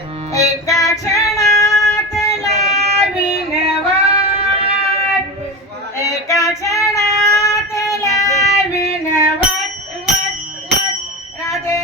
एका क्षणात लावीन वाट. एका क्षणात लावीन वाट वाट वाट. Radhe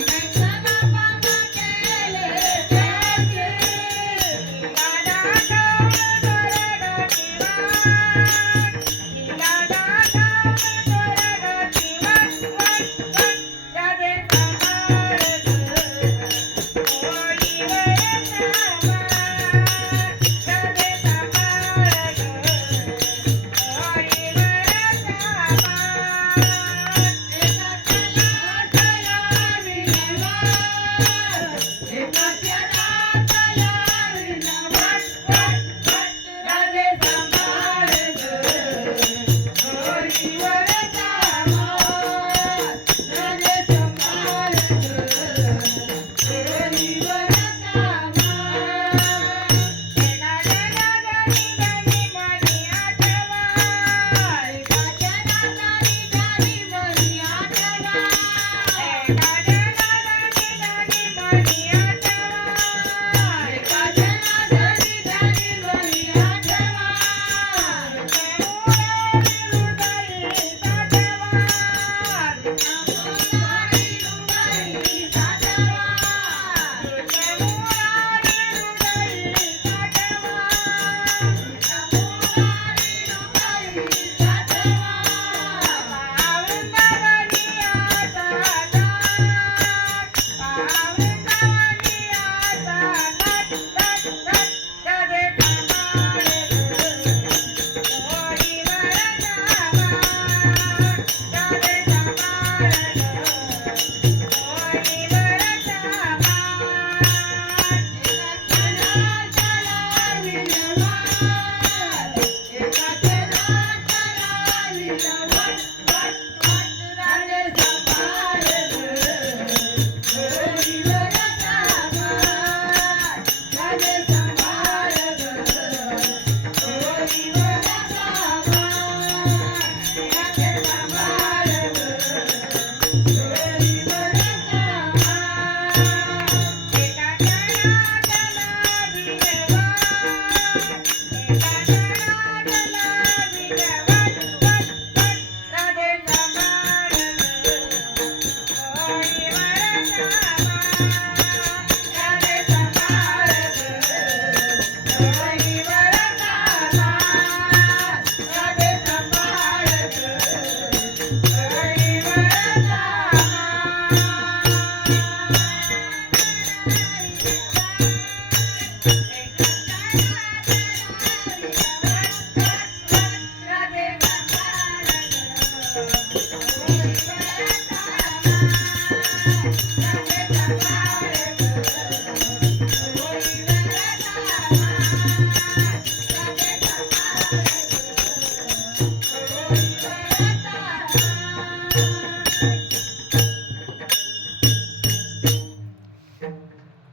thank you.